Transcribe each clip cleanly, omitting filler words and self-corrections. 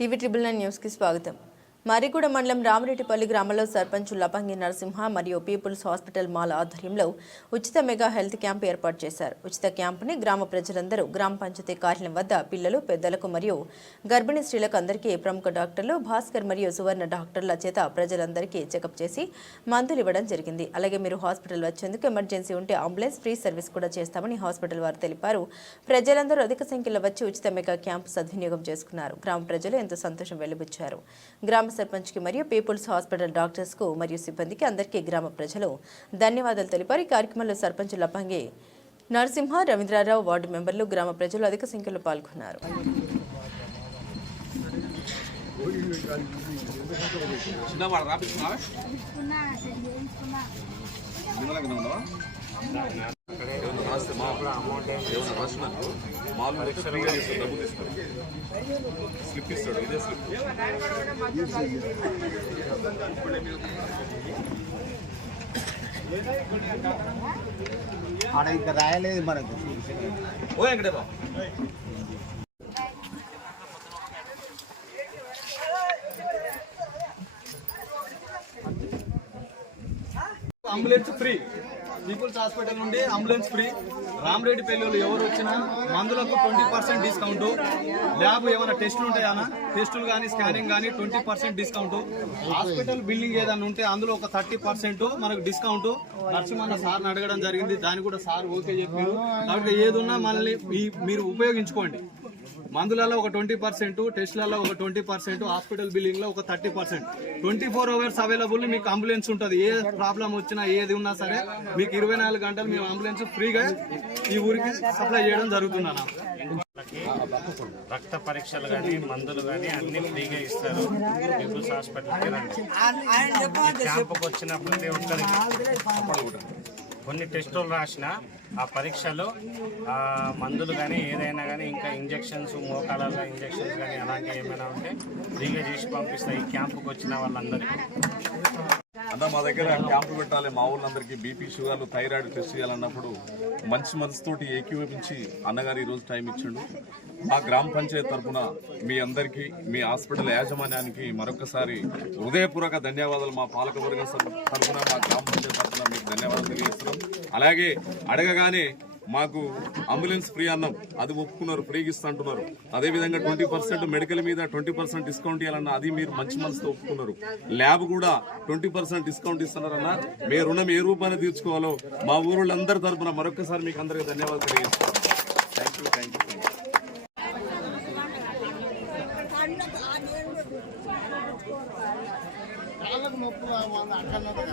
TV triple 9 news కి స్వాగతం. మరిగూడ మండలం రామరెడ్డిపల్లి గ్రామంలో సర్పంచ్ లపంగి నరసింహ మరియు పీపుల్స్ హాస్పిటల్ మాల్ ఆధ్వర్యంలో ఉచిత మెగా హెల్త్ క్యాంప్ ఏర్పాటు చేశారు. ఉచిత క్యాంపుని గ్రామ ప్రజలందరూ గ్రామ పంచాయతీ కార్యాలయం వద్ద పిల్లలు, పెద్దలకు మరియు గర్భిణీ స్త్రీలకు అందరికీ ప్రముఖ డాక్టర్లు భాస్కర్ మరియు సువర్ణ డాక్టర్ల చేత ప్రజలందరికీ చెకప్ చేసి మందులు ఇవ్వడం జరిగింది. అలాగే మీరు హాస్పిటల్ వచ్చేందుకు ఎమర్జెన్సీ ఉంటే అంబులెన్స్ ఫ్రీ సర్వీస్ కూడా చేస్తామని హాస్పిటల్ వారు తెలిపారు. ప్రజలందరూ అధిక సంఖ్యలో వచ్చి ఉచిత మెగా క్యాంప్ సద్వినియోగం చేసుకున్నారు. గ్రామ ప్రజలు ఎంతో సంతోషం వెలిబుచ్చారు. గ్రామ సర్పంచ్ కి మరియు పీపుల్స్ హాస్పిటల్ డాక్టర్స్ కు మరియు సిబ్బందికి అందరికీ గ్రామ ప్రజలు ధన్యవాదాలు తెలిపారు. ఈ కార్యక్రమంలో సర్పంచ్ లపంగి నరసింహ, రవీంద్రరావు, వార్డు మెంబర్లు, గ్రామ ప్రజలు అధిక సంఖ్యలో పాల్గొన్నారు. స్లిప్ ఇస్తాడు, ఇదే స్లిప్. ఆడ ఇంకా రాయలేదు మనకు. ఓ వెంకటే బాబు, అంబులెన్స్ ఫ్రీ. పీపుల్స్ హాస్పిటల్ నుండి అంబులెన్స్ ఫ్రీ. రామరెడ్డిపల్లిలో ఎవరు వచ్చినా మందులకు 20% డిస్కౌంట్. ల్యాబ్ ఏమైనా టెస్టులు ఉంటాయన్నా, టెస్టులు కానీ స్కానింగ్ కానీ 20% డిస్కౌంట్. హాస్పిటల్ బిల్డింగ్ ఏదైనా ఉంటే అందులో ఒక 30% మనకు డిస్కౌంట్. నరసింహన్న సార్ని అడగడం జరిగింది, దాన్ని కూడా సార్ ఓకే చెప్పారు. కాబట్టి ఏది ఉన్నా మనల్ని మీరు ఉపయోగించుకోండి. మందులలో ఒక 20%, టెస్టులలో ఒక 20%, హాస్పిటల్ బిల్లింగ్ లో ఒక 30%. 24 hours అవైలబుల్. మీకు అంబులెన్స్ ఉంటుంది. ఏ ప్రాబ్లం వచ్చినా ఏది ఉన్నా సరే మీకు 24 గంటలు మేము అంబులెన్స్ ఫ్రీగా ఈ ఊరికి సప్లై చేయడం జరుగుతుందన్న. రక్త పరీక్షలు కానీ మందులు కానీ అన్ని ఫ్రీగా ఇస్తారు. పీపుల్స్ హాస్పిటల్కి రండి. క్యాంపుకి వచ్చిన ప్రతి ఒక్కరికి కొన్ని టెస్టులు రాసిన ఆ పరీక్షలు, మందులు కానీ ఏదైనా కానీ ఇంకా ఇంజెక్షన్స్, మోకాళ్ళ ఇంజెక్షన్స్ కానీ అలాంటివి ఏమైనా ఉంటే ఫ్రీగా చేసి పంపిస్తాయి ఈ క్యాంపుకి వచ్చిన వాళ్ళందరికీ. అన్న మా దగ్గర క్యాంపు పెట్టాలి, మా ఊళ్ళందరికీ బీపీ, షుగర్లు, థైరాయిడ్ టెస్ట్ చేయాలన్నప్పుడు మంచి మనసుతోటి ఏకీభవించి అన్నగారు ఈరోజు టైం ఇచ్చిండు. ఆ గ్రామ పంచాయతీ తరఫున మీ అందరికీ, మీ హాస్పిటల్ యాజమాన్యానికి మరొకసారి హృదయపూర్వక ధన్యవాదాలు. మా పాలకవర్గం తరఫున, మా గ్రామ పంచాయతీ తరఫున మీకు ధన్యవాదాలు తెలియజేస్తున్నాం. అలాగే అడగగానే మాకు అంబులెన్స్ ఫ్రీ అన్నాం, అది ఒప్పుకున్నారు, ఫ్రీగా ఇస్తుంటున్నారు. అదేవిధంగా 20% మెడికల్ మీద 20% డిస్కౌంట్ ఇవ్వాలన్నా అది మీరు మంచి మనసుతో ఒప్పుకున్నారు. ల్యాబ్ కూడా 20% డిస్కౌంట్ ఇస్తున్నారన్నా. మీ రుణం ఏ రూపాయన తీర్చుకోవాలో మా ఊళ్ళందరి తరఫున మరొకసారి మీకు అందరికీ ధన్యవాదాలు తెలియజేస్తున్నాం. Thank you, thank you.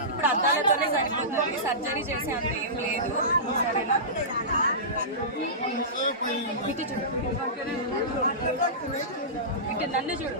ఇప్పుడు అద్దాలతోనే సరిపోతుంది, సర్జరీ చేసే అంత ఏం లేదు. సరేనా? ఇటు చూడు, ఇటు నన్ను చూడు.